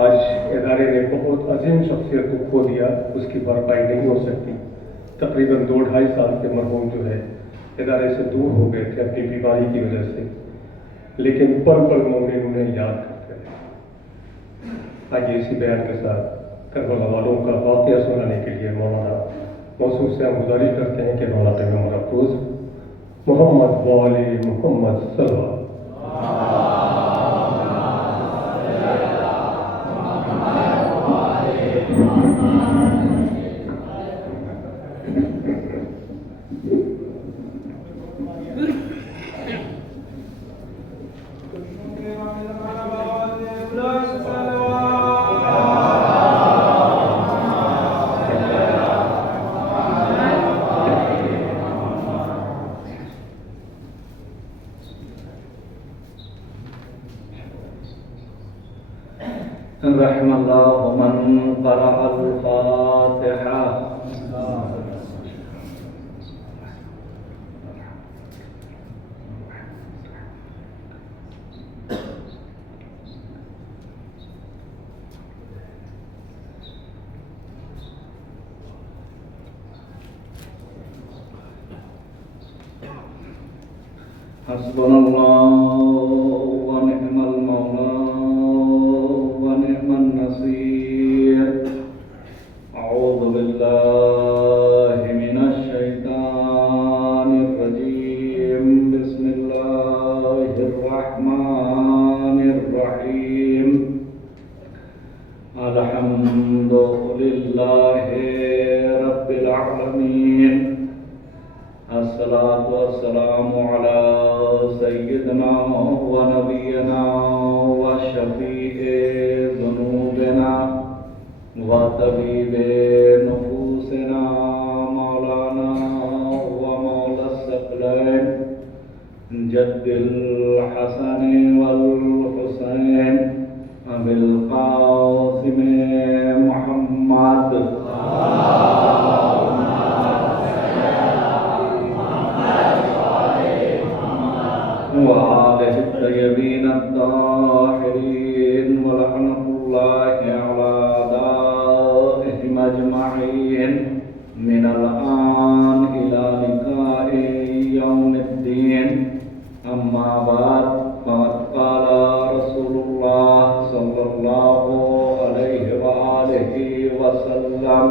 آج ادارے نے بہت عظیم شخصیت کو کھو دیا، اس کی بھرپائی نہیں ہو سکتی۔ تقریباً 2-2.5 سال سے مرحوم جو ہے ادارے سے دور ہو گئے تھے اپنی بیماری کی وجہ سے، لیکن پل پل مومن انہیں یاد کرتے رہے۔ آئیے اسی بیان کے ساتھ کربلا والوں کا واقعہ سنانے کے لیے مولانا موصوف سے ہم گزارش کرتے ہیں کہ مولانا میں محفوظ محمد وآل محمد صلی اللہ رحم اللہ من قرأ الفاتحہ۔ حسبنا اللہ ونعم المولا ونعم النصير۔ أعوذ بالله من الشيطان الرجيم، بسم الله الرحمن الرحيم۔ الحمد لله رب العالمين، الصلاة والسلام على سيدنا ونبينا وشفيع ذنوبنا وطبيب نفوسنا مولانا ومولى الثقلين جد الحسن والحسين أبي القاسم محمد وآله الطيبين الطاهرين، ولعنة الله على أعدائهم أجمعين من الآن إلى لقاء يوم الدين. أما بعد، فقد قال رسول الله صلى الله عليه وآله وسلم: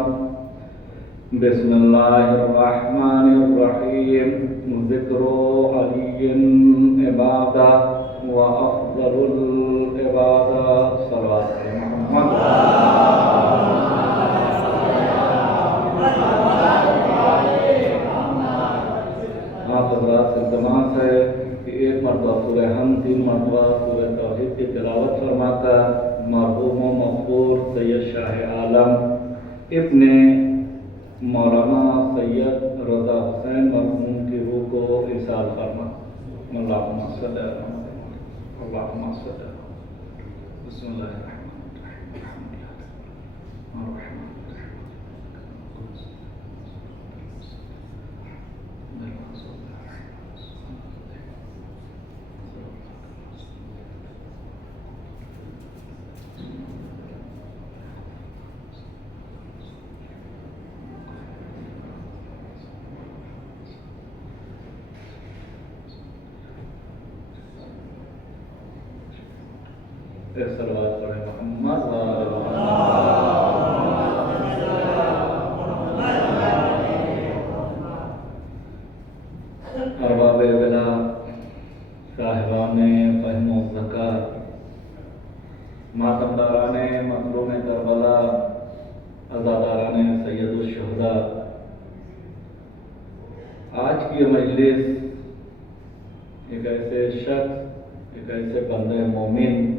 بسم الله الرحمن الرحيم، ذكر علي عبادة وأفضل العبادة صلاة محمد۔ آپ حضرات سے التماس ہے کہ ایک مرتبہ سورہ حمد، 3 مرتبہ سورہ توحید کی تلاوت فرما کر مرحوم و مغفور سید شاہ عالم ابن مولانا سید رضا حسین مرحوم کی روح کو ارسال فرما۔ اللہم صلی علی محمد، اللہم صلی علی محمد۔ بسم اللہ الرحمن الرحیم۔ صلوات پڑھے محمد ارباب ولا، صاحبان فہم و ذکر، ماتمداران مظلوم کربلا، عزاداران سید الشہداء، آج کی یہ مجلس ایک ایسے شخص، ایک ایسے بندے مومن،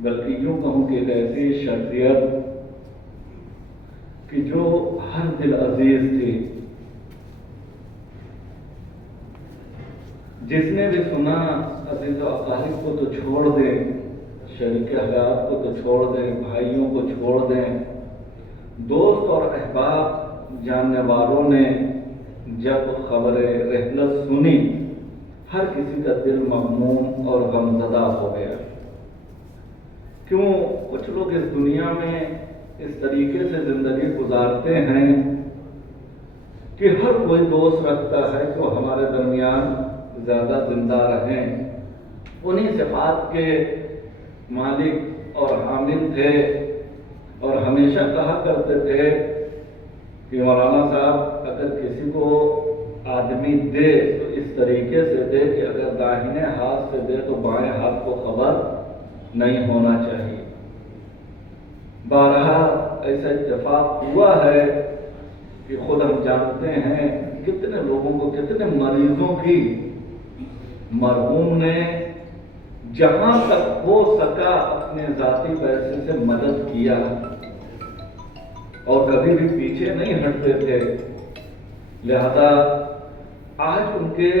بلکہ یوں کہوں کہ ایک ایسی شخصیت کہ جو ہر دل عزیز تھی، جس نے بھی سنا عزیز و اقارب کو تو چھوڑ دیں، شریک حیات کو تو چھوڑ دیں، بھائیوں کو چھوڑ دیں، دوست اور احباب جاننے والوں نے جب خبر رحلت سنی، ہر کسی کا دل مغموم اور غمزدہ ہو گیا۔ کیوں کچھ لوگ اس دنیا میں اس طریقے سے زندگی گزارتے ہیں کہ ہر کوئی دوست رکھتا ہے کہ وہ ہمارے درمیان زیادہ زندہ رہیں. انہی صفات کے مالک اور حامل تھے اور ہمیشہ کہا کرتے تھے کہ مولانا صاحب اگر کسی کو آدمی دے تو اس طریقے سے دے کہ اگر داہنے ہاتھ سے دے تو بائیں ہاتھ کو خبر نہیں ہونا چاہیے. بارہا ایسا اتفاق ہوا ہے کہ خود ہم جانتے ہیں کتنے لوگوں کو، کتنے مریضوں کی مرحوم نے جہاں تک ہو سکا اپنے ذاتی پیسے سے مدد کیا اور کبھی بھی پیچھے نہیں ہٹتے تھے. لہذا آج ان کے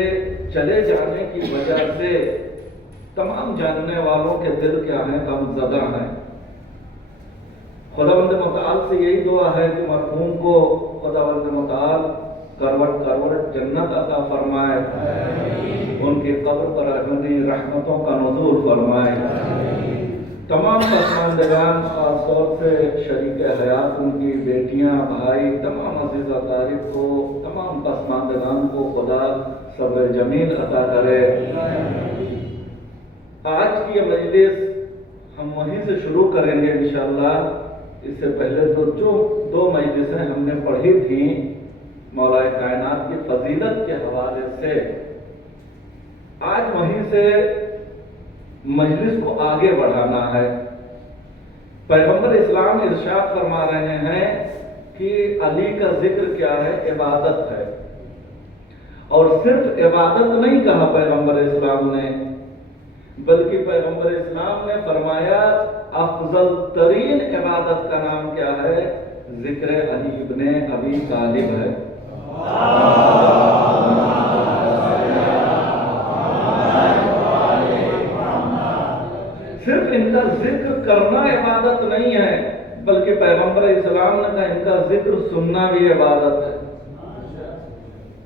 چلے جانے کی وجہ سے تمام جاننے والوں کے دل کیا ہیں، غم زدہ ہیں. خداوند متعال سے یہی دعا ہے کہ مرحوم کو خداوند متعال کروٹ کروٹ جنت عطا فرمائے، ان کی قبر پر اپنی رحمتوں کا نزول فرمائے. تمام پسماندگان، خاص طور سے شریک حیات ان کی بیٹیاں، بھائی، تمام عزیز اقارب کو، تمام پسماندگان کو خدا صبر جمیل عطا کرے. آج کی یہ مجلس ہم وہیں سے شروع کریں گے انشاءاللہ. اس سے پہلے تو جو 2 مجلسیں ہم نے پڑھی تھیں مولا کائنات کی فضیلت کے حوالے سے، آج وہیں سے مجلس کو آگے بڑھانا ہے. پیغمبر اسلام ارشاد فرما رہے ہیں کہ علی کا ذکر کیا ہے؟ عبادت ہے. اور صرف عبادت نہیں کہا پیغمبر اسلام نے، بلکہ پیغمبر اسلام نے فرمایا افضل ترین عبادت کا نام کیا ہے؟ ذکر علی ابن ابی طالب ہے. صرف ان کا ذکر کرنا عبادت نہیں ہے، بلکہ پیغمبر اسلام نے کہا ان کا ذکر سننا بھی عبادت ہے.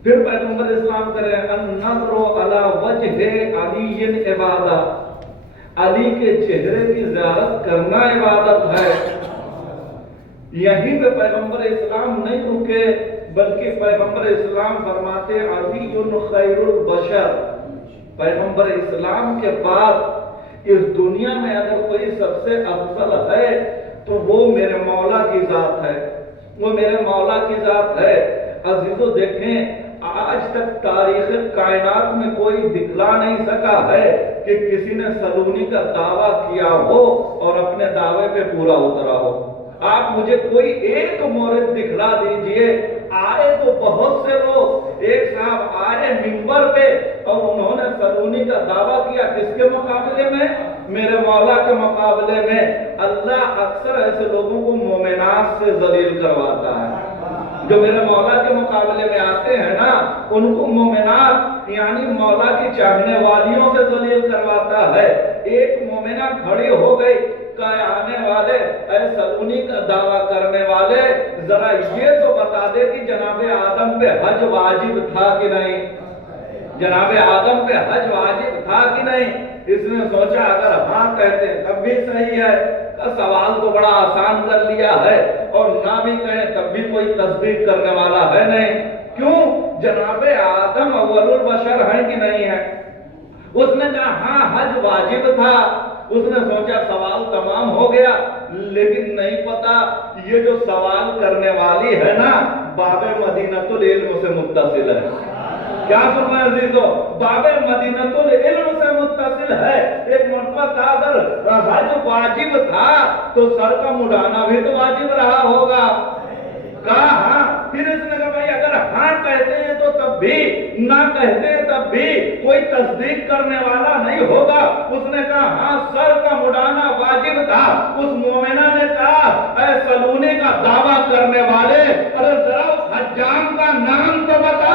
پھر پیغمبر اسلام کرے النظر علی وجہ علی عبادت، علی کے چہرے کی زیارت کرنا عبادت ہے. یہیں پہ پیغمبر اسلام نہیں رکے، بلکہ پیغمبر اسلام فرماتے علی خیر البشر. پیغمبر اسلام کے بعد اس دنیا میں اگر کوئی سب سے افضل ہے تو وہ میرے مولا کی ذات ہے، وہ میرے مولا کی ذات ہے. عزیزو دیکھیں، آج تک تاریخ کائنات میں کوئی دکھلا نہیں سکا ہے کہ کسی نے سلونی کا دعویٰ کیا ہو اور اپنے دعوے پہ پورا اترا ہو. آپ مجھے کوئی ایک مورد دکھلا دیجئے. آئے تو بہت سے لوگ، ایک صاحب آئے منبر پہ اور انہوں نے سلونی کا دعویٰ کیا، کس کے مقابلے میں؟ میرے مولا کے مقابلے میں. اللہ اکثر ایسے لوگوں کو مومنات سے ذلیل کرواتا ہے. جو میرے مولا کے مقابلے میں آتے ہیں نا، ان کو مومنات یعنی مولا کی چاہنے والیوں سے ذلیل کرواتا ہے. ایک مومنہ کھڑی ہو گئی، کہے آنے والے، اے سلونی کا دعویٰ کرنے والے، ذرا یہ تو بتا دے کہ جناب آدم پہ حج واجب تھا کہ نہیں؟ جناب آدم پہ حج واجب تھا کہ نہیں؟ اس نے سوچا اگر ہاں کہتے ہیں تب بھی صحیح ہے، سوال تو بڑا آسان کر لیا ہے، اور نہ بھی کہیں تب بھی کوئی تصدیق کرنے والا ہے نہیں. کیوں؟ جناب آدم اول البشر ہیں کہ نہیں ہے؟ اس نے کہا ہاں حج واجب تھا. اس نے سوچا سوال تمام ہو گیا، لیکن نہیں پتا یہ جو سوال کرنے والی ہے نا باب مدینۃ العلم سے متصل ہے. کیا سننا عزیزو؟ باب مدینۃ العلم سے متصل ہے. ایک مرتبہ کہا اگر حج واجب تھا تو سر کا مڈانا بھی تو واجب رہا ہوگا. کہا ہاں. پھر اس نے کہا بھائی اگر ہاں کہتے ہیں تو تب بھی، نہ کہتے ہیں تب بھی، کوئی تصدیق کرنے والا نہیں ہوگا. اس نے کہا ہاں سر کا مڈانا واجب تھا. اس مومنہ نے کہا اے سلونے کا دعویٰ کرنے والے، ارے ذرا اس حجام کا نام تو بتا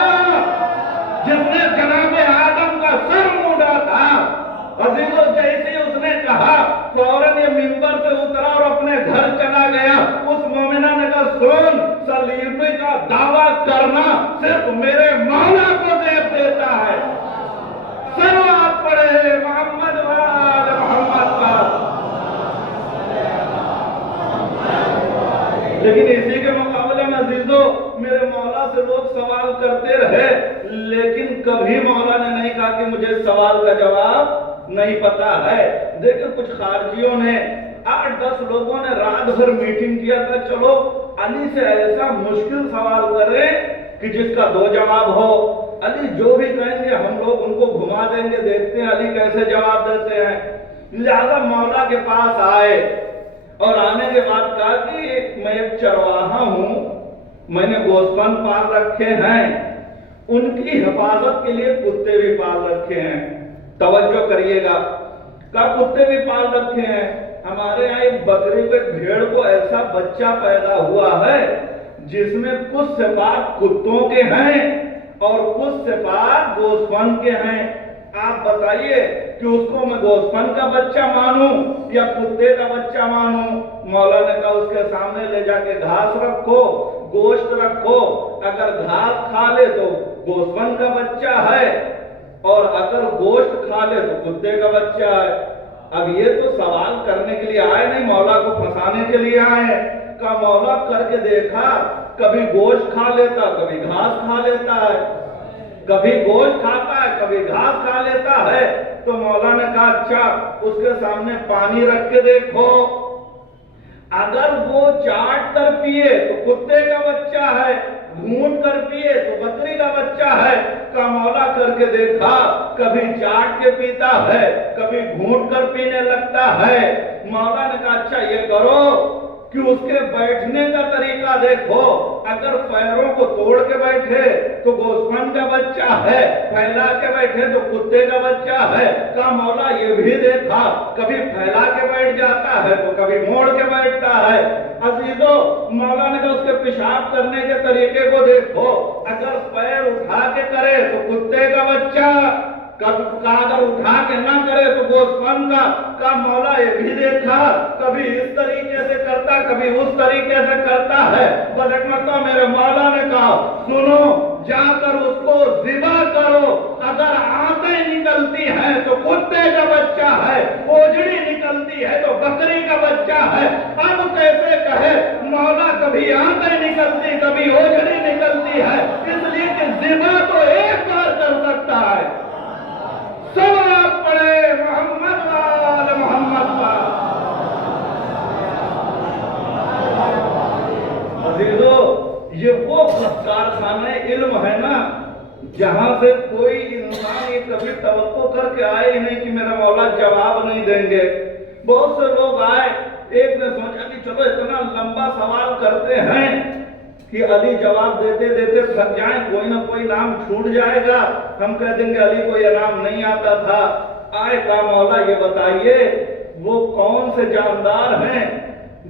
جس نے جناب آدم کا سر مونڈا تھا. عزیزو جیسے اس نے کہا فوراً یہ منبر سے اترا اور اپنے گھر چلا گیا. اس مومنہ نے کہا سن، سلیمی کا دعویٰ کرنا صرف میرے مولا کو زیب دیتا ہے. صلوات پڑھے محمد وآل محمد کا. لیکن اسی کے مقابلے میں عزیزو میرے مولا سے لوگ سوال کرتے رہے، لیکن کبھی مولا نے نہیں کہا کہ مجھے سوال کا جواب نہیں پتا ہے۔ دیکھیں کچھ خارجیوں نے 8-10 لوگوں نے رات بھر میٹنگ کیا تھا، چلو علی سے ایسا مشکل سوال کریں کہ جس کا 2 جواب ہو، علی جو بھی کہیں گے ہم لوگ ان کو گھما دیں گے، دیکھتے ہیں علی کیسے جواب دیتے ہیں۔ لہذا مولا کے پاس آئے اور آنے کے بعد کہا کہ میں ایک چرواہا ہوں، میں نے گوسفند پال رکھے ہیں، ان کی حفاظت کے لیے کتے بھی پال رکھے ہیں، توجہ کریے گا، کہا کتے بھی پال رکھے ہیں، ہمارے یہاں ایک بکری کو ایک بھیڑ کو ایسا بچہ پیدا ہوا ہے جس میں کچھ صفات کتوں کے ہیں اور کچھ صفات گوسفند کے ہیں، آپ بتائیے کہ اس کو میں گوسفند کا بچہ مانوں یا کتے کا بچہ مانوں؟ مولا نے کہا اس کے سامنے لے جا کے گھاس رکھو، گوشت رکھو، اگر گھاس کھا لے تو گوسفند کا بچہ ہے اور اگر گوشت کھا لے تو کتے کا بچہ ہے۔ اب یہ تو سوال کرنے کے لیے آئے نہیں، مولا کو پھنسانے کے لیے آئے۔ کہا مولا کر کے دیکھا، کبھی گوشت کھا لیتا کبھی گھاس کھا لیتا ہے، کبھی گوشت کھاتا ہے کبھی گھاس کھا لیتا ہے۔ تو مولا نے کہا اچھا اس کے سامنے پانی رکھ کے دیکھو، اگر وہ چاٹ کر پیے تو کتے کا بچہ ہے، گھونٹ کر پیے تو بکری کا بچہ ہے۔ کا مولا کر کے دیکھا، کبھی چاٹ کے پیتا ہے کبھی گھونٹ کر پینے لگتا ہے۔ مولا نے کہا اچھا یہ کرو کہ اس کے بیٹھنے کا طریقہ دیکھو، اگر پیروں کو توڑ کے بیٹھے تو گوسفند کا بچہ ہے، پھیلا کے بیٹھے تو کتے کا بچہ ہے۔ کہا مولا یہ بھی دیکھا، کبھی پھیلا کے بیٹھ جاتا ہے تو کبھی موڑ کے بیٹھتا ہے۔ عزیزو مولا نے کہا اس کے پیشاب کرنے کے طریقے کو دیکھو، اگر پیر اٹھا کے کرے تو کتے کا بچہ، اگر اٹھا کے نہ کرے تو گوسفند کا۔ کہا مولا یہ بھی دیکھا، کبھی اس طریقے سے کرتا کبھی اس طریقے سے کرتا ہے۔ بس ایک مرتبہ میرے مولا نے کہا سنو جا کر اس کو ذبح کرو، اگر آنتیں نکلتی ہیں تو کتے کا بچہ ہے، اوجڑی نکلتی ہے تو بکری کا بچہ ہے۔ اب کیسے کہے مولا کبھی آنتیں نکلتی کبھی اوجڑی نکلتی ہے، اس لیے کہ ذبح تو ایک بار کر سکتا ہے۔ سب آپ پڑھے محمد وآل محمد وآل۔ عزیزو یہ وہ کارخانہ علم ہے نا جہاں سے کوئی انسان یہ کبھی توقع کر کے آئے ہی نہیں کہ میرا مولا جواب نہیں دیں گے۔ بہت سے لوگ آئے، ایک نے سوچا کہ چلو اتنا لمبا سوال کرتے ہیں کہ علی جواب دیتے دیتے تھک جائیں، کوئی نہ کوئی نام چھوٹ جائے گا، ہم کہہ دیں گے علی کو یہ نام نہیں آتا تھا۔ آئے کہا مولا یہ بتائیے وہ کون سے جاندار ہیں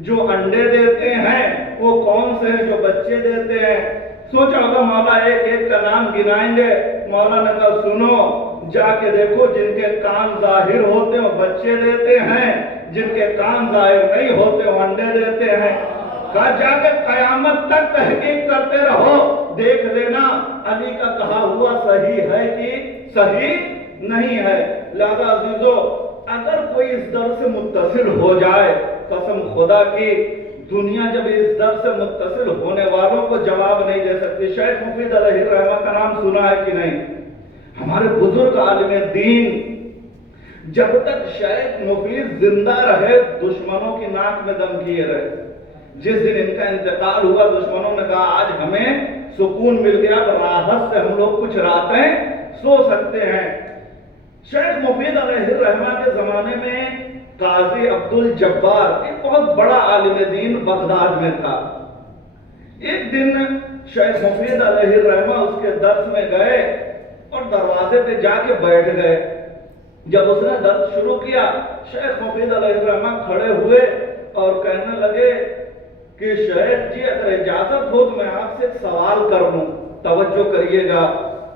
جو انڈے دیتے ہیں، وہ کون سے ہیں جو بچے دیتے ہیں؟ سوچا ہوگا مولا ایک ایک کا نام گنائیں گے۔ مولا نے کہا سنو جا کے دیکھو جن کے کان ظاہر ہوتے ہیں بچے دیتے ہیں، جن کے کان ظاہر نہیں ہوتے وہ انڈے دیتے ہیں۔ کہا جا کے قیامت تک تحقیق کرتے رہو، دیکھ لینا علی کا کہا ہوا صحیح ہے کہ صحیح نہیں ہے۔ لہذا عزیزو اگر کوئی اس در سے متصل ہو جائے، قسم خدا کی دنیا جب اس در سے متصل ہونے والوں کو جواب نہیں دے سکتی۔ شیخ مفید علیہ الرحمہ کا نام سنا ہے کہ نہیں؟ ہمارے بزرگ عالم دین، جب تک شیخ مفید زندہ رہے دشمنوں کی ناک میں دم کیے رہے۔ جس دن ان کا انتقال ہوا دشمنوں نے کہا آج ہمیں سکون مل گیا، اب راحت سے ہم لوگ کچھ راتیں سو سکتے ہیں۔ شیخ مفید علیہ الرحمہ کے زمانے میں قاضی عبد الجبار ایک بہت بڑا عالم دین بغداد میں تھا۔ ایک دن شیخ مفید علیہ الرحمہ اس کے درس میں گئے اور دروازے پہ جا کے بیٹھ گئے۔ جب اس نے درس شروع کیا شیخ مفید علیہ الرحمہ کھڑے ہوئے اور کہنے لگے کہ شیخ جی اگر اجازت ہو تو میں آپ سے ایک سوال کر لوں۔ توجہ کریے گا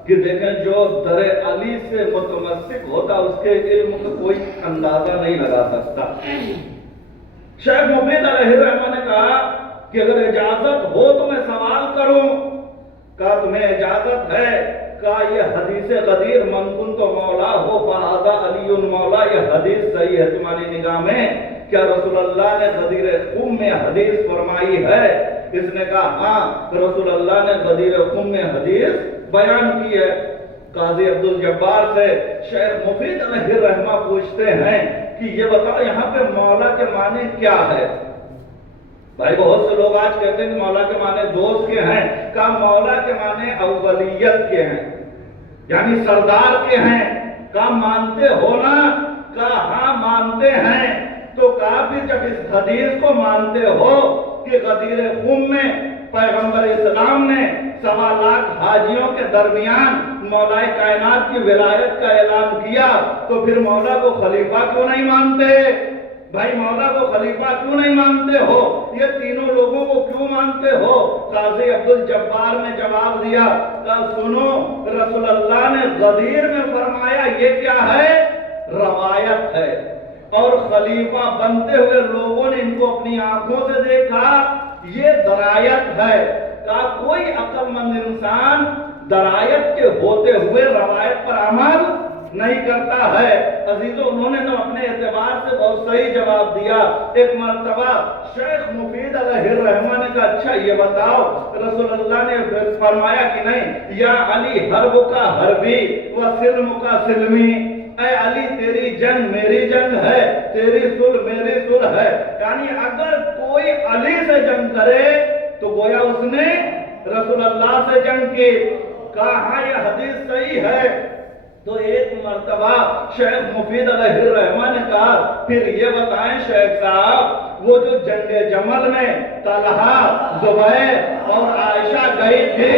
کہ دیکھیں جو در علی سے متمسک ہوتا اس کے علم کا کوئی اندازہ نہیں لگا سکتا۔ شیخ مفید علیہ الرحمہ نے کہا کہ اگر اجازت ہو تو میں سوال کروں۔ کہا تمہیں اجازت ہے؟ کہا یہ حدیث غدیر من کنت مولا ہو فہذا علی مولا، یہ حدیث صحیح ہے تمہاری نگاہ میں کیا رسول اللہ نے غدیر خم میں حدیث فرمائی ہے؟ اس نے کہا ہاں، رسول اللہ نے غدیر خم میں حدیث بیان کی ہے۔ قاضی عبدالجبار سے شیخ مفید علیہ الرحمہ پوچھتے ہیں کہ یہ بتاؤ یہاں پہ مولا کے معنی کیا ہے؟ بھائی بہت سے لوگ آج کہتے ہیں کہ مولا کے معنی دوست کے ہیں، کہا مولا کے معنی اولیت کے ہیں، یعنی سردار کے ہیں۔ کہا مانتے ہو نا؟ کہا ہاں مانتے ہیں۔ تو کہا پھر جب اس حدیث کو مانتے ہو کہ غدیر خم میں پیغمبر اسلام نے 1.25 لاکھ حاجیوں کے درمیان مولا کائنات کی ولایت کا اعلان کیا، تو پھر مولا کو خلیفہ کیوں نہیں مانتے؟ بھائی مولا کو خلیفہ کیوں نہیں مانتے ہو؟ یہ تینوں لوگوں کو کیوں مانتے ہو؟ قاضی عبدالجبار نے جواب دیا، کہا سنو، رسول اللہ نے غدیر میں فرمایا یہ کیا ہے؟ روایت ہے، اور خلیفہ بنتے ہوئے لوگوں نے ان کو اپنی آنکھوں سے دیکھا، یہ درایت ہے۔ کہا کوئی عقل مند انسان درایت کے ہوتے ہوئے روایت پر عمل نہیں کرتا ہے۔ عزیزو، انہوں نے تو اپنے اعتبار سے بہت صحیح جواب دیا۔ ایک مرتبہ شیخ مفید علیہ الرحمہ نے کہا اچھا یہ بتاؤ، رسول اللہ نے فرمایا کہ نہیں یا علی حرب کا حربی و سلم کا سلمی، اے علی تیری جنگ میری جنگ ہے، تیری صلح میری صلح ہے۔ یعنی اگر کوئی علی سے جنگ کرے تو گویا اس نے رسول اللہ سے جنگ کی۔ کہا ہاں یہ حدیث صحیح ہے۔ تو ایک مرتبہ شیخ مفید علیہ الرحمہ نے کہا پھر یہ بتائیں شیخ صاحب، وہ جو جنگ جمل میں طلحہ، زبیر اور عائشہ گئی تھی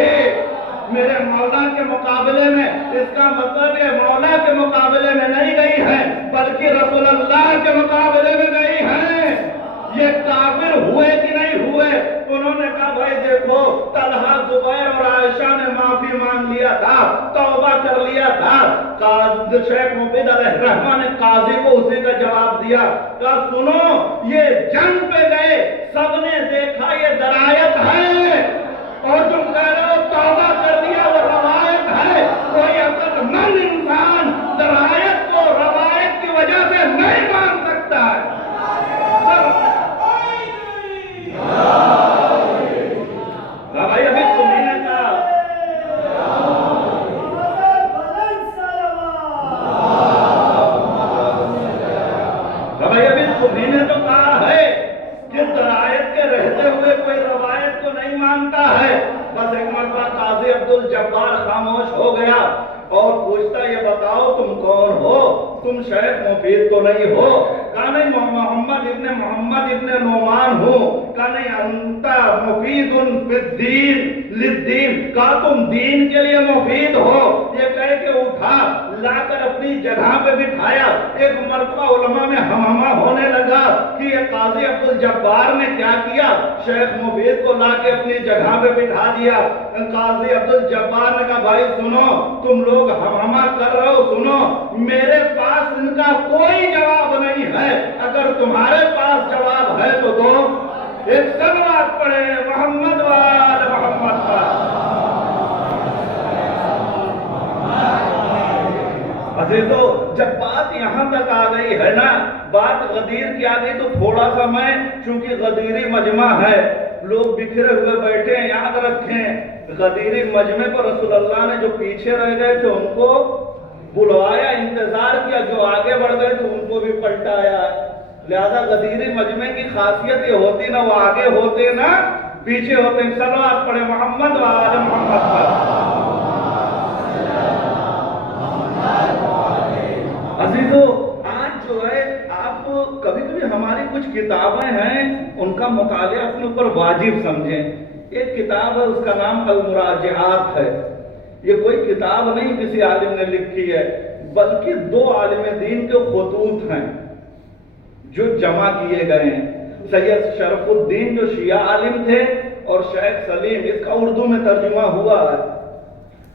میرے مولا کے مقابلے میں، اس کا مطلب یہ مولا کے مقابلے میں نہیں گئی ہیں بلکہ رسول اللہ کے مقابلے میں گئی ہیں، یہ کافر ہوئے کہ نہیں ہوئے؟ انہوں نے کہا بھائی دیکھو، طلحہ، زبیر اور عائشہ نے معافی مانگ لیا تھا، توبہ کر لیا تھا۔ شیخ مفید علیہ الرحمہ نے قاضی کو اسی کا جواب دیا، کہا سنو یہ جنگ پہ گئے، سب نے دیکھا یہ درایت ہے، اور تم کہہ رہے ہو توبہ کر لیا وہ روایت ہے۔ کوئی عقل مند انسان درایت کو روایت کی وجہ سے نہیں مان سکتا ہے۔ بھائی ابھی تمہیں نے کہا تمہیں نے تو کہا ہے کہ درایت کے رہتے ہوئے کوئی روایت کو نہیں مانتا ہے۔ بس ایک مرتبہ قاضی عبدالجبار خاموش ہو گیا اور پوچھتا یہ بتاؤ تم کون ہو؟ تم شیخ مفید تو نہیں ہو؟ کہا نہیں محمد ابن نعمان ہوں۔ کہا نہیں انتا مفید فی الدین للدین، کہا تم دین کے لیے مفید ہو۔ یہ کہہ کے اٹھا، لا کر اپنی جگہ پہ بٹھایا۔ ایک مرتبہ علماء میں ہمہمہ ہونے لگا کہ یہ قاضی عبدالجبار نے کیا کیا، شیخ مفید کو لا کے اپنی جگہ پہ بٹھا دیا۔ قاضی عبدالجبار نے کہا بھائی سنو، تم لوگ ہمہمہ کر رہے ہو، سنو میرے پاس ان کا کوئی جواب نہیں ہے، اگر تمہارے پاس جواب ہے تو دو۔ ایک صلوات پڑھے محمد وآل محمد پر۔ عزیزو، جب بات یہاں تک آ گئی ہے نا، بات غدیر کی آ گئی، تو تھوڑا سا میں چونکہ غدیری مجمع ہے، لوگ بکھرے ہوئے بیٹھے ہیں، یاد رکھیں غدیری مجمع کو رسول اللہ نے جو پیچھے رہ گئے تھے ان کو بلوایا، انتظار کیا، جو آگے بڑھ گئے تھے ان کو بھی پلٹایا۔ لہذا غدیری مجمع کی خاصیت یہ ہوتی نا، وہ آگے ہوتے نا پیچھے ہوتے ہیں۔ صلوات پڑھے محمد وآل محمد پر۔ عزیزو، آج جو ہے آپ کبھی کبھی ہماری کچھ کتابیں ہیں ان کا مطالعہ اپنے اوپر واجب سمجھیں۔ ایک کتاب ہے اس کا نام المراجعات ہے۔ یہ کوئی کتاب نہیں کسی عالم نے لکھی ہے، بلکہ 2 عالم دین کے خطوط ہیں جو جمع کیے گئے ہیں۔ سید شرف الدین جو شیعہ عالم تھے اور شیخ سلیم، اس کا اردو میں ترجمہ ہوا ہے۔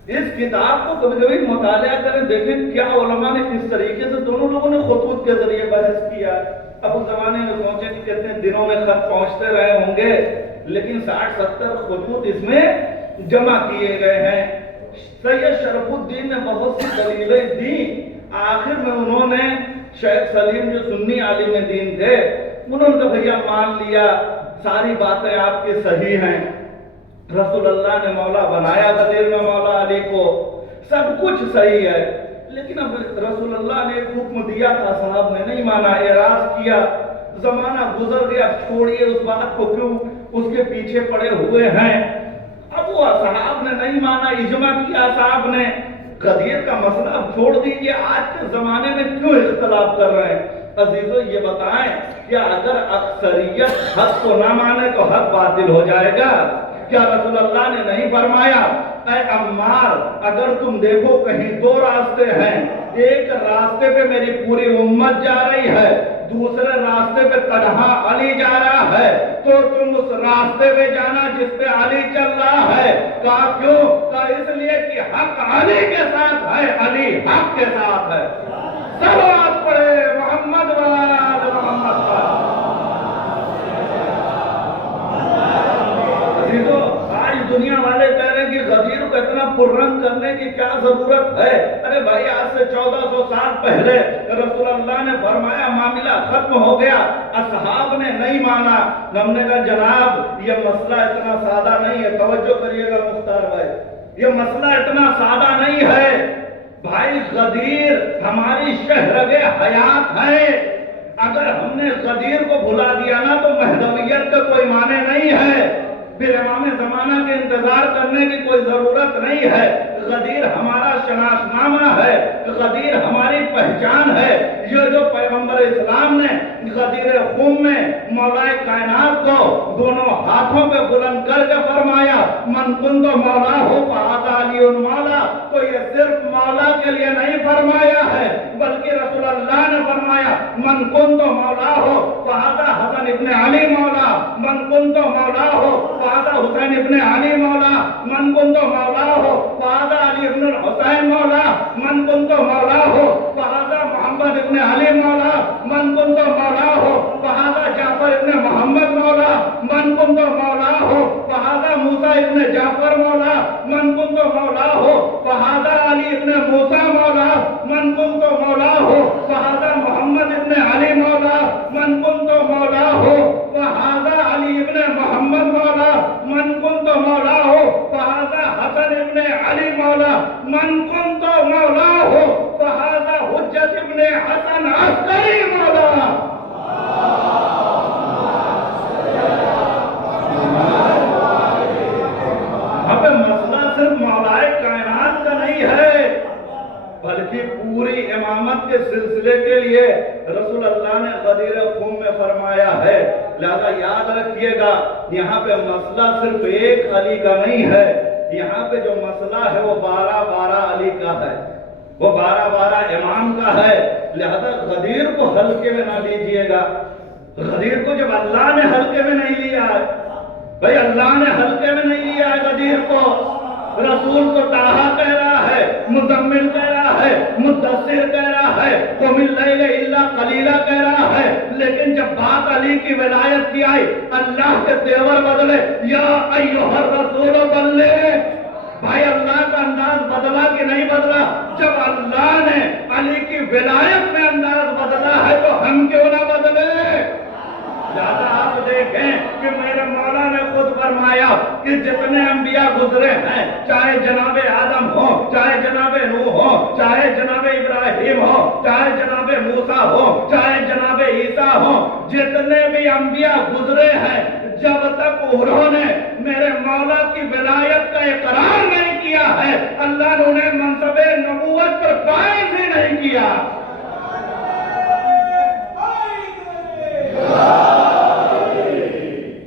اس کتاب کو کبھی کبھی مطالعہ کریں، دیکھیں کیا علماء نے کس طریقے سے دونوں لوگوں نے خطوط کے ذریعے بحث کیا۔ اب اس زمانے میں سوچیں کہ کتنے دنوں میں خط پہنچتے رہے ہوں گے، لیکن 60-70 خطوط اس میں جمع کیے گئے ہیں۔ سید شرف الدین نے بہت سی دلیلیں دی، آخر میں انہوں نے شیخ سلیم جو سنی عالم دین تھے انہوں نے کہا بھیا مان لیا ساری باتیں آپ کی صحیح ہیں، رسول اللہ نے مولا بنایا غدیر میں مولا علی کو، سب کچھ صحیح ہے، لیکن اب رسول اللہ نے ایک حکم دیا تھا، صاحب نے نہیں مانا، اعراض کیا، زمانہ گزر گیا، چھوڑیے اس بات کو، کیوں اس کے پیچھے پڑے ہوئے ہیں؟ اب وہ صاحب نے نہیں مانا، اجماع کیا صاحب نے، غدیر کا مسئلہ اب چھوڑ دیجئے، آج کے زمانے میں کیوں اختلاف کر رہے ہیں؟ عزیزو یہ بتائیں کہ اگر اکثریت حق کو نہ مانے تو حق باطل ہو جائے گا؟ کیا رسول اللہ نے نہیں فرمایا اے عمار اگر تم دیکھو کہیں دو راستے ہیں، ایک راستے پہ میری پوری امت جا رہی ہے، دوسرے راستے پہ تنہا علی جا رہا ہے، تو تم اس راستے پہ جانا جس پہ علی چل رہا ہے۔ کہا کیوں؟ کہا اس لیے کہ حق علی کے ساتھ ہے، علی حق کے ساتھ ہے۔ صلوات پڑھے محمد وآل محمد پر۔ عزیزو آج دنیا والے کہہ رہے ہیں کہ غدیر کو اتنا پررنگ کرنے کی کیا ضرورت ہے؟ ارے بھائی آج سے 1400 سال پہلے رسول اللہ نے فرمایا معاملہ ختم ہو گیا، اصحاب نے نہیں مانا، ہم نے کہا جناب یہ مسئلہ اتنا سادہ نہیں ہے، توجہ کریے گا مختار بھائی، یہ مسئلہ اتنا سادہ نہیں ہے بھائی، غدیر ہماری شہرگ حیات ہے، اگر ہم نے غدیر کو بھلا دیا نا تو مہدویت کا کوئی معنی نہیں ہے، پھر امام زمانہ کے انتظار کرنے کی کوئی ضرورت نہیں ہے، غدیر ہمارا شناسنامہ ہے، غدیر ہماری پہچان ہے، یہ جو پیغمبر اسلام نے غدیر خم میں مولا کائنات کو دونوں ہاتھوں پہ بلند کر کے فرمایا من کنت مولا ہو فہذا علی مولا، تو یہ صرف مولا کے لیے نہیں فرمایا ہے بلکہ رسول اللہ نے فرمایا من کنت مولا ہو فہذا حسن ابن علی مولا، من کنت مولا ہو فہذا حسین ابن علی مولا، من کنت مولا ہو فہذا علی ابن الحسین مولا، من کنت مولا ہو فہذا محمد ابن علی مولا، من کنت مولا ہو فہذا جعفر ابن محمد مولا، من کنت مولا ہو فہذا موسیٰ ابن جعفر مولا، من کنت مولا ہو فہذا علی ابن موسیٰ مولا، من کنت مولا ہو فہذا محمد ابن علی مولا، من کنت مولا ہو فہذا علی ابن محمد مولا، من کنت مولا ہو فہذا حسن ابن علی مولا، من کنت مولا ہو فہذا حجت ابن حسن عسکری مولا۔ اب مسئلہ صرف مولائے کائنات کا نہیں ہے بلکہ پوری امامت کے سلسلے کے لیے رسول اللہ نے غدیر خم میں فرمایا ہے، لہذا یاد رکھیے گا یہاں پہ مسئلہ صرف ایک علی کا نہیں ہے، یہاں پہ جو مسئلہ ہے وہ 12 علی کا ہے، وہ 12 امام کا ہے، لہذا غدیر کو ہلکے میں نہ لیجئے گا، غدیر کو جب اللہ نے ہلکے میں نہیں لیا ہے، بھئی اللہ نے ہلکے میں نہیں لیا ہے غدیر کو، رسول کو طٰہٰ کہہ رہا ہے، مزمل کہہ رہا ہے، مدثر کہہ رہا ہے، قم اللیل الا قلیلا کہہ رہا ہے، لیکن جب بات علی کی ولایت کی آئی اللہ کے تیور بدلے، یا ایھا الرسول بلغ، بھائی اللہ کا انداز بدلا کہ نہیں بدلا؟ جب اللہ نے علی کی ولایت میں انداز بدلا ہے تو ہم کیوں نہ بدلے؟ لہذا آپ دیکھیں کہ میرے مولا نے خود فرمایا کہ جتنے انبیاء گزرے ہیں، چاہے جناب آدم ہو، چاہے جناب نوح ہو، چاہے جناب ابراہیم ہو، چاہے جناب موسیٰ ہو، چاہے جناب عیسیٰ ہو، جتنے بھی انبیاء گزرے ہیں جب تک انہوں نے میرے مولا کی ولایت کا اقرار نہیں کیا ہے اللہ نے انہیں منصب نبوت پر فائز ہی نہیں کیا۔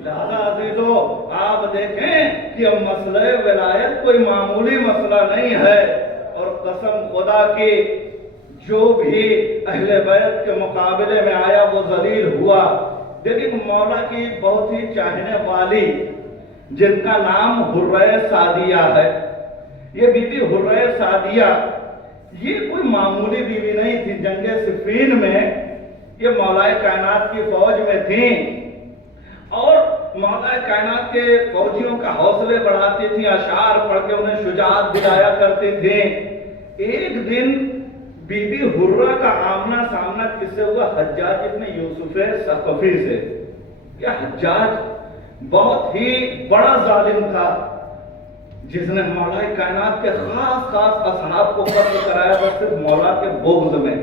لہذا عزیزو آپ دیکھیں کہ مسئلہ ولایت کوئی معمولی مسئلہ نہیں ہے، اور قسم خدا کی جو بھی اہل بیت کے مقابلے میں آیا وہ ذلیل ہوا۔ لیکن مولا کی بہت ہی چاہنے والی جن کا نام حرہ سعدیہ ہے، یہ بی بی حرہ سعدیہ یہ کوئی معمولی بیوی نہیں تھی، جنگ صفین میں یہ مولا کائنات کی فوج میں تھیں اور مولا کائنات کے فوجیوں کا حوصلے بڑھاتی تھیں، اشعار پڑھ کے انہیں شجاعت دلایا کرتی تھیں۔ ایک دن بی بی حرہ کا آمنا سامنا کس سے ہوا؟ حجاج ابن یوسف ثقفی سے. یہ حجاج بہت ہی بڑا ظالم تھا جس نے مولا کائنات کے خاص خاص اصحاب کو قتل کرایا تھا صرف مولا کے بغض میں.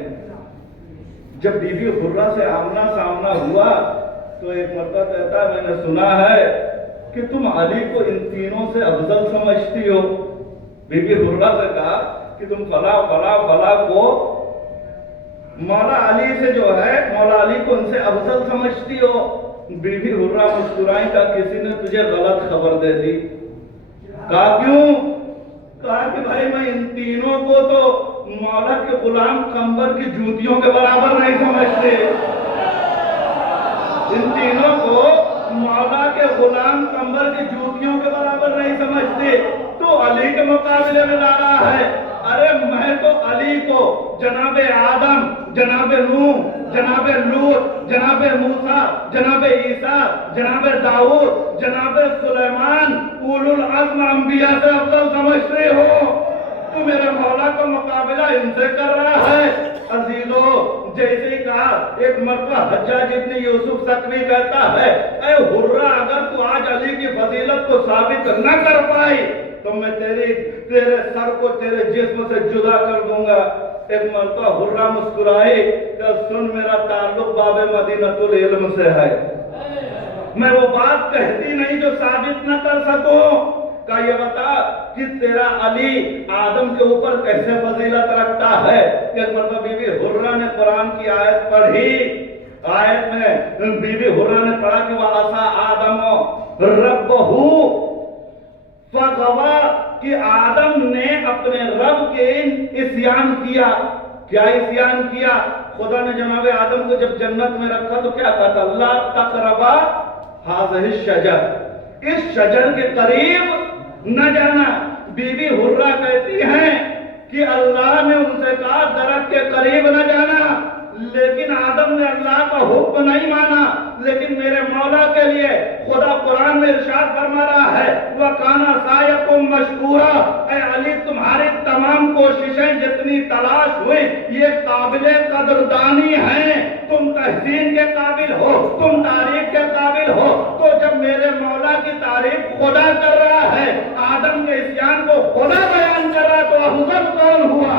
جب بی بی حرہ سے آمنا سامنا ہوا تو ایک مرتبہ کہتا ہے میں نے سنا ہے کہ تم علی کو ان تینوں سے افضل سمجھتی ہو. بی بی حرہ سے کہا کہ تم فلاں فلاں فلاں کو مولا علی سے جو ہے مولا علی کو ان سے افضل سمجھتی ہو. بی بی حرہ مسکرائی کہا کسی نے تجھے غلط خبر دے دی. کہا کیوں؟ کہا کہ بھائی میں ان تینوں کو تو مولا کے غلام قمبر کی جوتیوں کے برابر نہیں سمجھتے. ان تینوں کو مولا کے غلام قمبر کی جوتیوں کے برابر نہیں سمجھتے تو علی کے مقابلے میں لا رہا ہے. ارے میں تو علی کو جناب آدم، جناب نوح، جناب لوط، جناب موسیٰ، جناب عیسیٰ، جناب داؤد، جناب سلیمان، اولو العزم انبیاء سے افضل سمجھتے ہو. تو میرے مولا کا مقابلہ ان سے کر رہا ہے. عزیزو جیسے کہا ایک مرتبہ حجاج ابن یوسف ثقفی کہتا ہے اے حرہ اگر تو آج علی کی فضیلت کو ثابت نہ کر پائی تو میں تیرے سر کو تیرے جسم سے جدا کر دوں گا. ایک مرتبہ حرہ مسکرائی کہ سن میرا تعلق باب مدینۃ العلم سے ہے. میں وہ بات کہتی نہیں جو ثابت نہ کر سکوں. کہ یہ بتا کہ تیرا علی آدم کے اوپر کیسے فضیلت رکھتا ہے. ایک مرتبہ بی بی حرہ نے قرآن کی آیت پڑھی. آیت میں بی بی حرہ نے پڑھا کہ وَعَصَىٰ آدَمُ رَبَّهُ فَغَوَىٰ کہ آدم نے اپنے رب کے عصیان کیا. کیا عصیان کیا؟ خدا نے جناب آدم کو جب جنت میں رکھا تو کیا کہا تھا؟ لا تقربا هذه الشجر، اس شجر کے قریب نہ جانا. بی بی حرہ کہتی ہیں کہ اللہ نے ان سے کہا درخت کے قریب نہ جانا، لیکن آدم نے اللہ کا حکم نہیں مانا. لیکن میرے مولا کے لیے خدا قرآن میں ارشاد فرما رہا ہے وَكَانَ سَعْيُكُمْ مَشْكُورًا. اے علی تمہاری تمام کوششیں جتنی تلاش ہوئی یہ قابل قدردانی ہیں. تم تحسین کے قابل ہو، تم تعریف کے قابل ہو. تو جب میرے مولا کی تعریف خدا کر رہا ہے، آدم کے عصیان کو خدا بیان کر رہا ہے تو افضل کون ہوا؟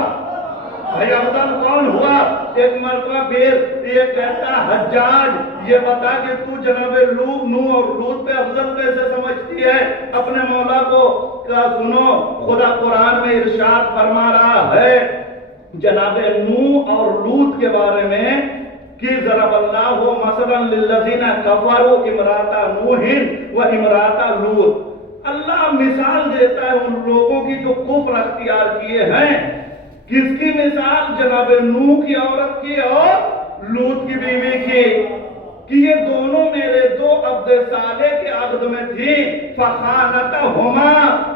بھائی افضل کون ہوا؟ ایک مرتبہ پھر یہ کہتا حجاج یہ بتا کہ تو جناب نوح اور لوط پہ افضل کیسے سمجھتی ہے اپنے مولا کو؟ سنو خدا قرآن میں ارشاد فرما رہا ہے جناب نوح اور لوط کے بارے میں کہ ضرب اللہ مثلا للذین کفروا امرأۃ نوح و امرأۃ لوط. اللہ مثال دیتا ہے ان لوگوں کی جو کفر اختیار کیے ہیں. کس کی مثال؟ جناب نوح کی عورت کی اور لوط کی بیوی کی کہ یہ دونوں میرے دو عبد صالح کے عقد میں تھی. فخانتہما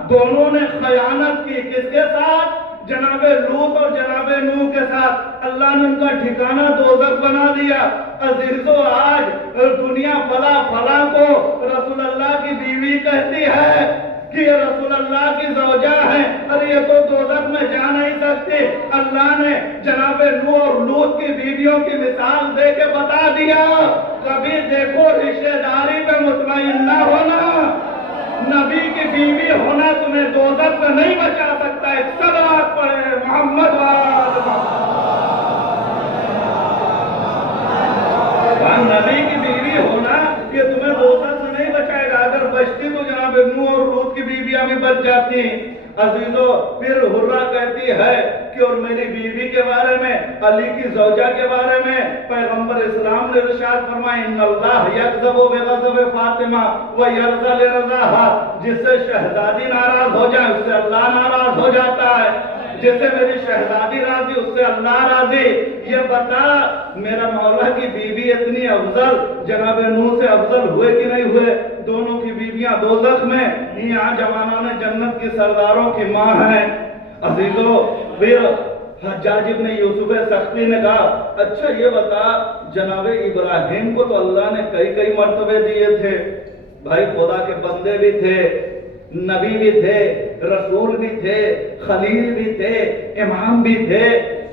دونوں نے خیانت کی. کس کے ساتھ؟ جناب لوط اور جناب نوح کے ساتھ. اللہ نے ان کا ٹھکانہ دوزخ بنا دیا. عزیزو آج دنیا فلاں کو رسول اللہ کی بیوی کہتی ہے کہ یہ رسول اللہ کی زوجہ ہے اور یہ تو دوزخ میں جا نہیں سکتی. اللہ نے جناب نوح اور لوط کی بیویوں کی مثال دے کے بتا دیا کبھی دیکھو رشتہ داری پہ مطمئن نہ ہونا. نبی کی بیوی ہونا تمہیں دوزخ سے نہیں بچا سکتا. ایک صلوات پڑھے محمد نبی کی بیوی ہونا یہ تمہیں دوزخ سے نہیں بچائے گا. اگر بچتی تو جناب نوح اور لوط کی بیویاں بھی بچ جاتی. عزیزو پھر حرہ کہتی ہے کہ اور میری بیوی کے بارے میں علی کی زوجہ کے بارے میں پیغمبر اسلام نے ارشاد فرمایا ان اللہ یغضب بغضب فاطمہ ویرضى لرضاها. جس سے شہزادی ناراض ہو جائے اس سے اللہ ناراض ہو جاتا ہے. جس سے میری شہزادی راضی اس سے اللہ راضی. یہ بتا میرا مولا کی بیوی اتنی افضل جناب نوح سے افضل ہوئے کہ نہیں ہوئے؟ دونوں کی بیویاں دوزخ میں، یہاں جوانوں نے جنت کی سرداروں کی ماں ہیں. عزیزو پھر حجاج ابن یوسف ثقفی نے کہا اچھا یہ بتا جناب ابراہیم کو تو اللہ نے کئی مرتبے دیے تھے. بھائی خدا کے بندے بھی تھے، نبی بھی تھے، رسول بھی تھے، خلیل بھی تھے، امام بھی تھے.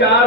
4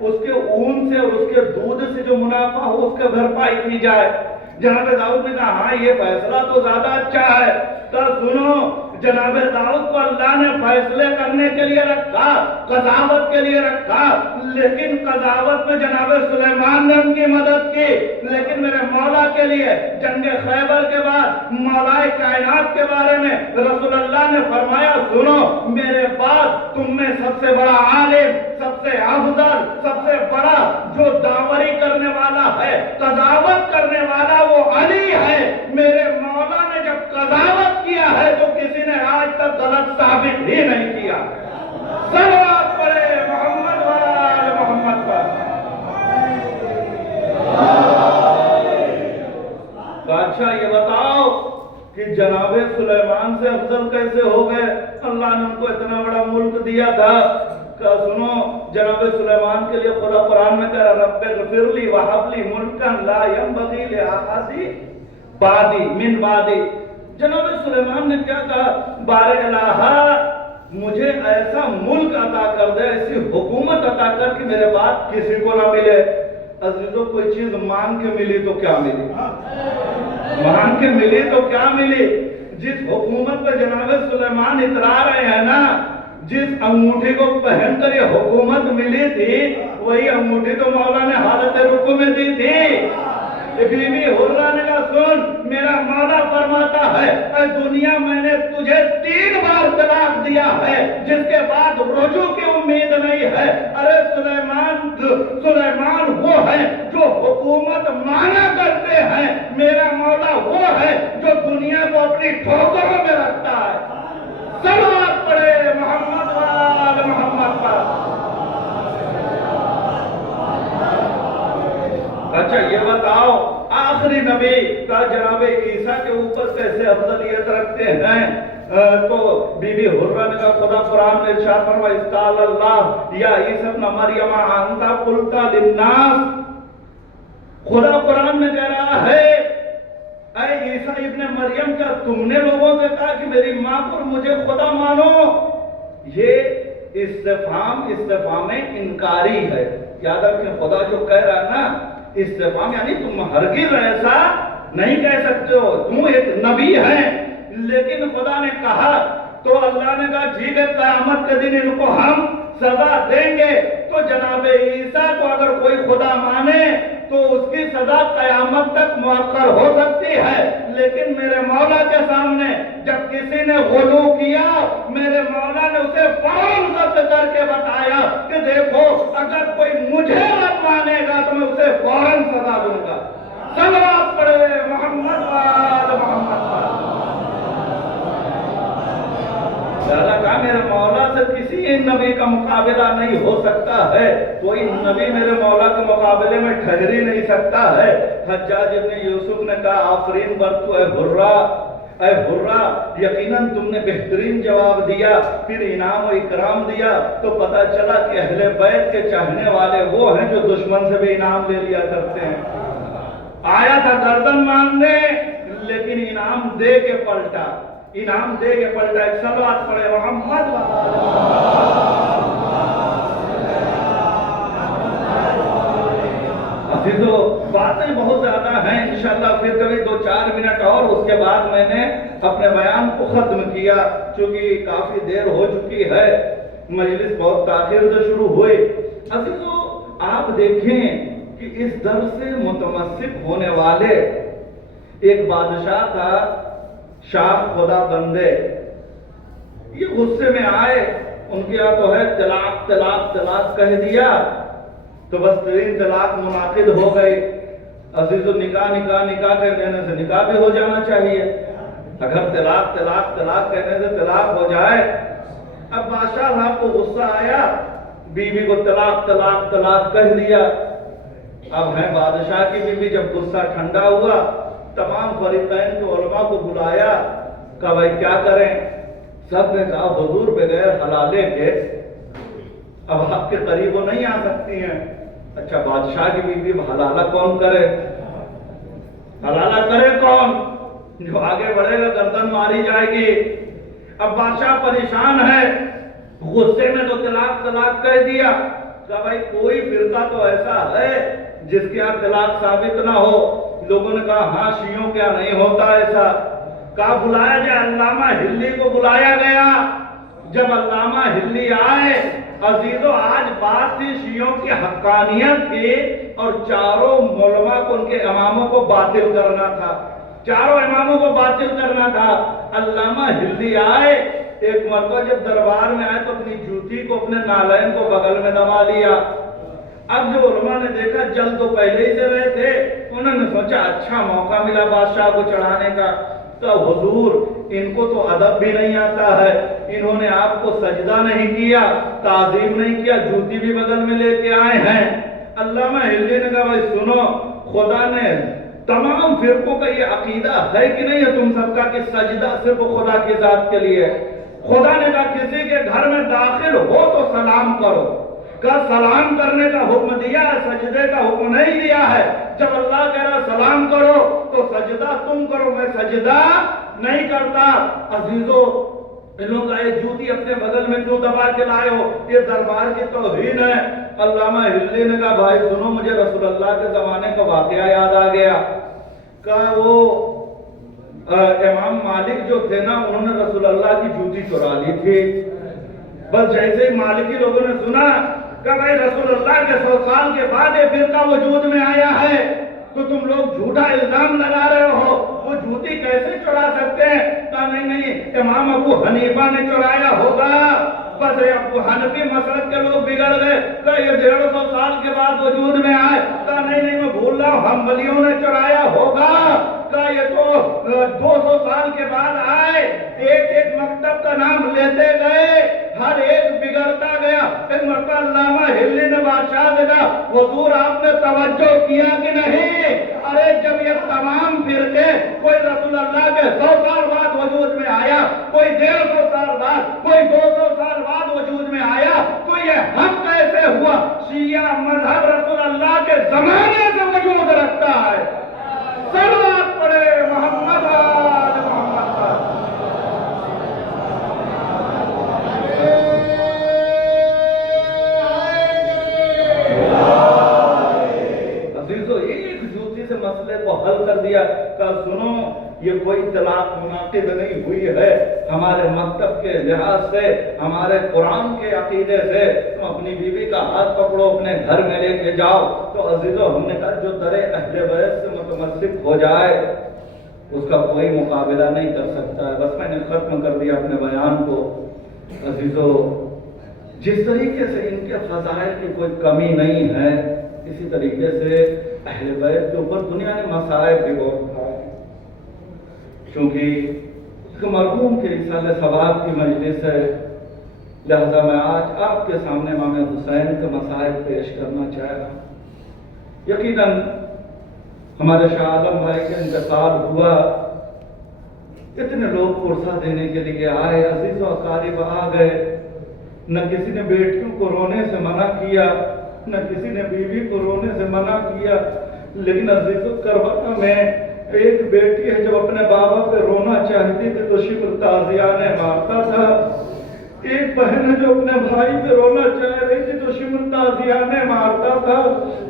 اس کے اون سے اور اس کے دودھ سے جو منافع ہو اس کا بھرپائی کی جائے۔ جناب داؤد نے کہا ہاں یہ فیصلہ تو زیادہ اچھا ہے۔ تو سنو، جناب داؤد کو اللہ نے فیصلے کرنے کے لیے رکھا، قضاوت کے لیے رکھا، لیکن قضاوت میں جناب سلیمان نے ان کی مدد کی۔ لیکن میرے مولا کے لیے جنگ خیبر کے بعد مولا کائنات کے بارے میں رسول اللہ نے فرمایا سنو، میرے بعد تم میں سب سے بڑا عالم، سب سے افضل، سب سے بڑا جو داوری کرنے والا ہے، قضاوت کرنے والا وہ علی ہے۔ میرے مولا نے جب قضاوت کیا ہے تو کسی نے آج تک غلط ثابت ہی نہیں کیا۔ صلوات پڑھے محمد وآل محمد پر۔ بادشاہ یہ بتاؤ کہ جناب سلیمان سے افضل کیسے ہو گئے؟ اللہ نے ان کو اتنا بڑا ملک دیا تھا۔ کہ سنو، جناب سلیمان کے لیے خدا قرآن میں کہہ رہا رب اغفر لی وہب لی ملکا لا ینبغی لأحد بعدی من بعدی۔ جناب سلیمان نے کیا کہا؟ بار الہ مجھے ایسا ملک عطا کر دے، ایسی حکومت عطا کر کہ میرے بعد کسی کو نہ ملے۔ عزیزوں، کوئی چیز مانگ کے ملی تو کیا ملی؟ مانگ کے ملی تو کیا ملی؟ جس حکومت پہ جناب سلیمان اترا رہے ہیں نا، جس انگوٹھی کو پہن کر یہ حکومت ملی تھی، وہی انگوٹھی تو مولا نے حالت رکوع میں دی تھی۔ بی بی حرہ نے کہا سن، میرا مولا فرماتا ہے اے دنیا میں نے تجھے 3 بار طلاق دیا ہے، جس کے بعد رجوع کی امید نہیں ہے۔ ارے سلیمان وہ ہے جو حکومت مانا کرتے ہیں، میرا مولا وہ ہے جو دنیا کو اپنی ٹھوکروں میں رکھتا ہے۔ صلوات پڑھے محمد وآل محمد پر۔ اچھا یہ بتاؤ، آخری نبی کا جناب عیسیٰ کے اوپر کیسے افضلیت رکھتے ہیں؟ تو بی بی حرہ نے کہا خدا قرآن میں ارشاد فرمایا اذ قال اللہ یا عیسیٰ ابن مریم انت قلت للناس۔ خدا قرآن میں کہہ رہا ہے اے عیسیٰ ابن مریم، کیا تم نے لوگوں سے کہا کہ میری ماں پر مجھے خدا مانو؟ یہ استفہام انکاری ہے۔ یاد رکھیں، خدا جو کہہ رہا ہے نا استفہام، یعنی تم ہرگز ایسا نہیں کہہ سکتے ہو، تم ایک نبی ہے۔ لیکن خدا نے کہا تو اللہ نے کہا ٹھیک ہے، قیامت کے دن ان کو ہم سزا دیں گے۔ تو جناب عیسیٰ کو اگر کوئی خدا مانے تو اس کی سزا قیامت تک مؤخر ہو سکتی ہے، لیکن میرے مولا کے سامنے جب کسی نے غلو کیا، میرے مولا نے اسے فوراً ضبط کر کے بتایا کہ دیکھو اگر کوئی مجھے رب مانے گا تو میں اسے فوراً سزا دوں گا۔ صلوات پڑھے محمد وآل محمد پر۔ کہا میرے مولا سے کسی نبی کا مقابلہ نہیں ہو سکتا ہے، کوئی نبی میرے مولا کے مقابلے میں ٹھہر ہی نہیں سکتا ہے۔ حجاج ابن یوسف نے کہا آفرین بر تو اے حرہ، یقیناً تم نے بہترین جواب دیا، پھر انعام و اکرام دیا تو پتا چلا کہ اہل بیت کے چاہنے والے وہ ہیں جو دشمن سے بھی انعام لے لیا کرتے ہیں۔ آیا تھا گردن ماننے، لیکن انعام دے کے پلٹا، انعام دے کے پلٹا۔ ایک صلوات پڑھے محمد عزیزو، باتیں بہت زیادہ ہیں، انشاءاللہ پھر کبھی 2-4 منٹ اور اس کے بعد میں نے اپنے بیان کو ختم کیا، چونکہ کافی دیر ہو چکی ہے، مجلس بہت تاخیر سے شروع ہوئی۔ عزیزو آپ دیکھیں کہ اس در سے متمسک ہونے والے ایک بادشاہ تھا، شاہ خدا بندے، یہ غصے میں آئے، ان کے یہاں تو ہے طلاق طلاق طلاق کہہ دیا تو بس 3 طلاق منعقد ہو گئی۔ عزیزو نکاح نکاح نکاح کہنے سے نکاح بھی ہو جانا چاہیے، اگر طلاق طلاق طلاق کہنے سے طلاق ہو جائے۔ اب بادشاہ صاحب کو غصہ آیا، بیوی کو طلاق طلاق طلاق کہہ دیا۔ اب ہے بادشاہ کی بیوی، جب غصہ ٹھنڈا ہوا تمام فریقین کے علماء کو بلایا، کہا بھائی کیا کریں؟ سب نے کہا حضور بغیر حلالے کے اب آپ کے قریب وہ نہیں آ سکتی ہیں۔ اچھا بادشاہ کی بیوی حلالہ کون کرے؟ حلالہ کرے کون؟ جو آگے بڑھے گا گردن ماری جائے گی۔ اب بادشاہ پریشان ہے، غصے میں تو طلاق طلاق کہہ دیا۔ کہا بھائی کوئی فرقہ تو ایسا ہے جس کے یہاں طلاق ثابت نہ ہو؟ لوگوں نے کہا ہاں شیعوں کیا نہیں ہوتا ایسا؟ کہا بلایا جائے۔ علامہ ہلی کو بلایا گیا۔ جب علامہ ہلی آئے، عزیزو آج بات تھی شیعوں کی حقانیت کی، اور چاروں علماء کو، ان کے اماموں کو باطل کرنا تھا، چاروں اماموں کو باطل کرنا تھا۔ علامہ ہلی آئے، ایک مرتبہ جب دربار میں آئے تو اپنی جوتی کو، اپنے نالین کو بغل میں دبا لیا۔ اب جو علماء نے دیکھا جل تو پہلے ہی سے رہے تھے، انہوں نے سوچا اچھا موقع ملا بادشاہ کو چڑھانے کا۔ تو حضور ان کو تو ادب بھی نہیں آتا ہے، انہوں نے آپ کو سجدہ نہیں کیا، تعظیم نہیں کیا، جوتی بھی بغل میں لے کے آئے ہیں۔ علامہ ہلی نے کہا بھائی سنو، خدا نے تمام فرقوں کا یہ عقیدہ ہے کہ نہیں ہے تم سب کا کہ سجدہ صرف خدا کی ذات کے لیے؟ خدا نے کہا کسی کے گھر میں داخل ہو تو سلام کرو، کہا سلام کرنے کا حکم دیا ہے، سجدے کا حکم نہیں دیا ہے۔ جب اللہ کہہ رہا سلام کرو تو سجدہ تم کرو، میں سجدہ نہیں کرتا۔ عزیزو ان لوگوں کا یہ جوتی اپنے بغل میں کیوں دبا کے لائے ہو؟ یہ دربار کی توہین ہے۔ علامہ ہلی نے کہا بھائی سنو، مجھے رسول اللہ کے زمانے کا واقعہ یاد آ گیا۔ کہا وہ امام مالک جو تھے نا، انہوں نے رسول اللہ کی جوتی چرا لی تھی۔ بس جیسے ہی مالکی لوگوں نے سنا کہ بھائی رسول اللہ کے 100 سال کے بعد یہ فرقہ وجود میں آیا ہے، تو تم لوگ جھوٹا الزام لگا رہے ہو، وہ جوتی کیسے چرا سکتے ہیں؟ کہا نہیں، امام ابو حنیفہ نے چرایا ہوگا۔ بس ابو حنفی مسلک کے لوگ بگڑ گئے، کہا یہ 150 سال کے بعد وجود میں آئے۔ کہا نہیں میں بھول رہا ہوں، حنبلیوں نے چرایا ہوگا۔ کہا یہ تو 200 سال کے بعد آئے، ایک ایک مکتب کا نام لیتے گئے، ہر ایک بگڑتا گیا۔ ایک مرتبہ علامہ ہلی نے بادشاہ سے کہا حضور آپ نے توجہ کیا کہ نہیں؟ ارے جب یہ تمام فرقے، کوئی رسول اللہ کے 100 سال بعد وجود میں آیا، کوئی 150 سال بعد، کوئی 200 سال بعد وجود میں آیا، تو یہ حق کیسے ہوا؟ شیعہ مذہب رسول اللہ کے زمانے سے وجود رکھتا ہے۔ صلوات پڑھے محمد آل محمد کا۔ عزیزو ایک جوتی سے مسئلے کو حل کر دیا۔ کہا سنو یہ کوئی طلاق منعقد نہیں ہوئی ہے، ہمارے مکتب کے لحاظ سے، ہمارے قرآن کے عقیدے سے تم اپنی بیوی کا ہاتھ پکڑو، اپنے گھر میں لے کے جاؤ۔ تو عزیزو ہم نے کہا جو در اہل بیت سے متمسک ہو جائے اس کا کوئی مقابلہ نہیں کر سکتا ہے۔ بس میں نے ختم کر دیا اپنے بیان کو۔ عزیزو جس طریقے سے ان کے فضائل کی کوئی کمی نہیں ہے، اسی طریقے سے اہل بیت کے اوپر دنیا نے مصائب بھی بہت اٹھائے، کیونکہ مرحوم کے اصالہ ثواب کی مجلس ہے، لہذا میں آج آپ کے سامنے امام حسین کے مصائب پیش کرنا چاہ رہا ہوں۔ یقیناً ہمارے شاہ عالم بھائی کا انتقال ہوا، اتنے لوگ پرسہ دینے کے لیے آئے، عزیز و اقارب آ گئے، نہ کسی نے بیٹیوں کو رونے سے منع کیا، نہ کسی نے بیوی کو رونے سے منع کیا، لیکن عزیز و کربلا میں ایک بیٹی ہے جب اپنے بابا پہ رونا چاہتی تھی تو شکر تازیانے مارتا تھا، ایک بہن ہے جو اپنے بھائی پہ رونا چاہ رہی تھی تو شکر تازیانے مارتا تھا۔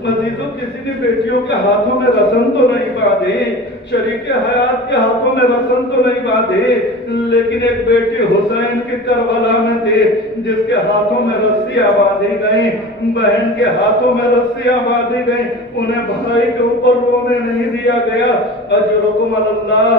عزیزو کسی نے بیٹیوں کے ہاتھوں میں رسن تو نہیں باندھی، شریک حیات کے ہاتھوں میں رسن تو نہیں باندھی، لیکن ایک بیٹی حسین کی کربلا میں تھی جس کے ہاتھوں میں رسیاں باندھی گئیں، بہن کے ہاتھوں میں رسیاں باندھی گئیں، انہیں بھائی کے اوپر رونے نہیں دیا گیا۔ اجرکم اللہ،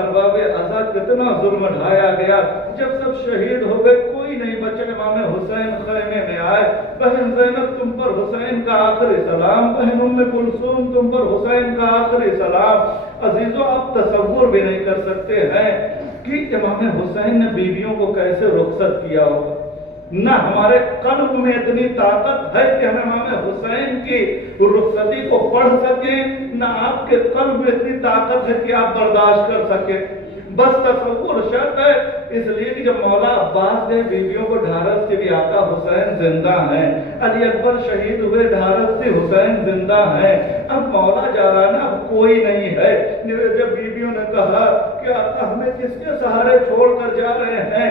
ارباب ازا کتنا ظلم ڈھایا گیا۔ جب سب شہید ہو گئے کوئی نہیں بچا، امام حسین خیمے میں آئے، بہن زینب تم پر حسین کا آخری سلام، بہن ام کلثوم تم پر حسین کا آخری سلام۔ عزیزو آپ تصور بھی نہیں کر سکتے ہیں کہ امام حسین نے بیویوں کو کیسے رخصت کیا ہوگا۔ نہ ہمارے قلب میں اتنی طاقت ہے کہ ہم امام حسین کی رخصتی کو پڑھ سکیں، نہ آپ کے قلب میں اتنی طاقت ہے کہ آپ برداشت کر سکیں، بس تصور شرط ہے۔ اس لیے کہ جب مولا عباس نے بیویوں کو ڈھارس سے بھی آقا حسین زندہ ہیں، علی اکبر شہید ہوئے ڈھارس سے حسین زندہ ہیں، اب مولا جا رہا نا، اب کوئی نہیں ہے۔ جب بیویوں نے کہا کہ آقا ہمیں کس کے سہارے چھوڑ کر جا رہے ہیں،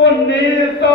1900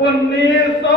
1900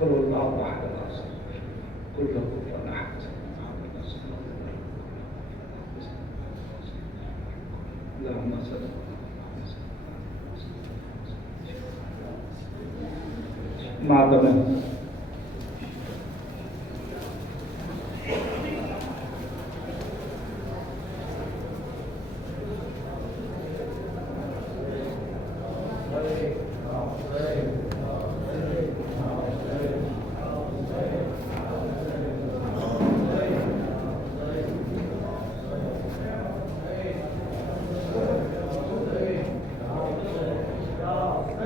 قل هو الله احد الله الصمد قل له كفوا احد اللهم صل مع الضمان. Thank you.